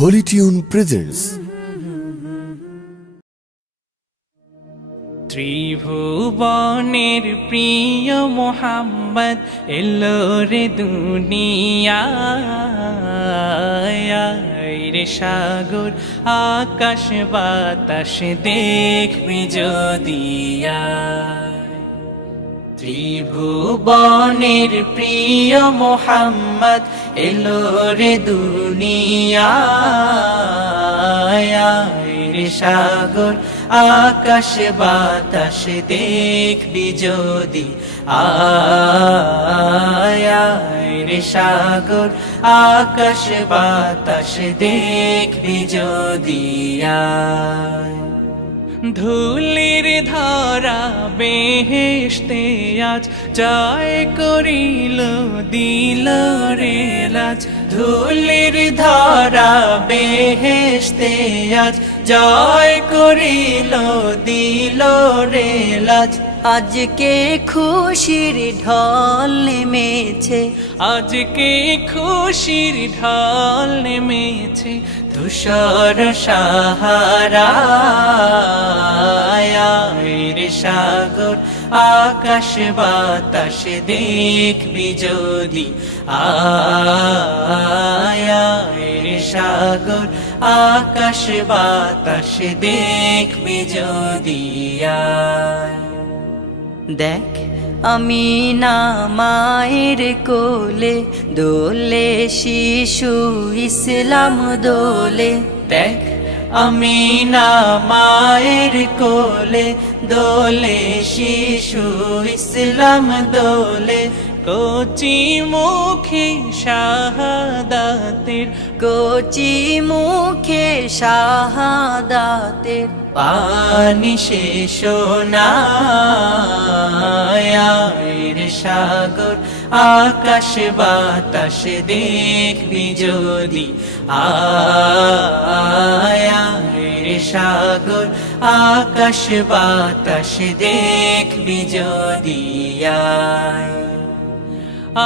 Holy Tune presents ত্রিভুবনের প্রিয় মোহাম্মদ এলো রে দুনিয়ায় রে সাগর আকাশ বাতাস দেখবি যদিয়া ত্রিভুবনের প্রিয় মোহাম্মদ এলো রে দুনিয়ায় রে সাগর আকাশ বাতাস দেখবি যদি আয় রে সাগর আকাশ বাতাস দেখবি যদি ধুলির ধরা বেহেশতে আজ জয় করিল দিল রে লাজ ধুলির ধরা বেহেশতে আজ জয় করিল দিল রে লাজ আজকে খুশির ঢল নেমেছে, আজকে খুশির ঢল নেমেছে ধূসর সাহারায় রে সাগর আকাশ বাতাস দেখবি যদি আয় রে সাগর আকাশ বাতাস দেখবি যদি দেখ আমি না মায়ের কোলে দোলে শিশু ইসলাম দোলে। দেখ আমি না মায়ের কোলে দোলে শিশু ইসলাম দোলে কচি মুখে শাহাদাতের কচি মুখে শাহাদাতের পানি শেষ রে সাগর আকাশ বাতাস দেখবি যদি আয় রে সাগর আকাশ বাতাস দেখবি যদি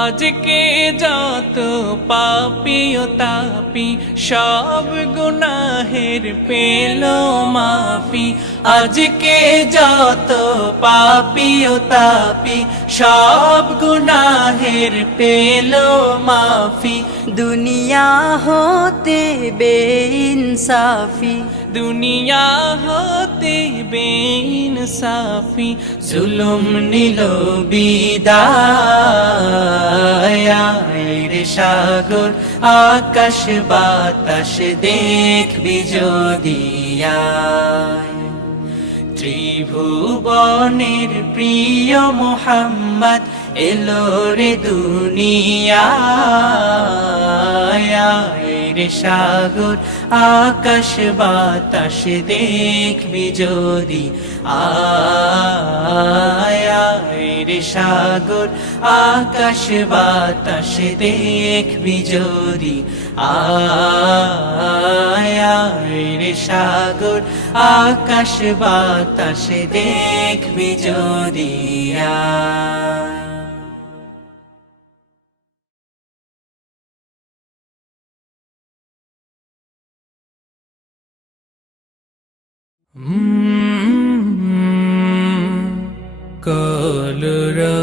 আজকে যত পাপী ও তাপি সব গুনাহের পেল মাফি আজকে যত পাপী ও তাপি সব গুনাহের পেল মাফি দুনিয়া হতে বেইনসাফি দুনিয়া হতে বেইনসাফি জুলুম নিল বিদায় রে সাগর আকাশ বাতাস দেখবি যদি ত্রিভুবনের প্রিয় মোহাম্মদ এলো রে দুনিয়ায় রে সাগর আকাশ বাতাস দেখবি যদি আয় রে সাগর আকাশ বাতাস দেখবি যদি আয় রে সাগর আকাশ বাতাস দেখবি যদি কলরা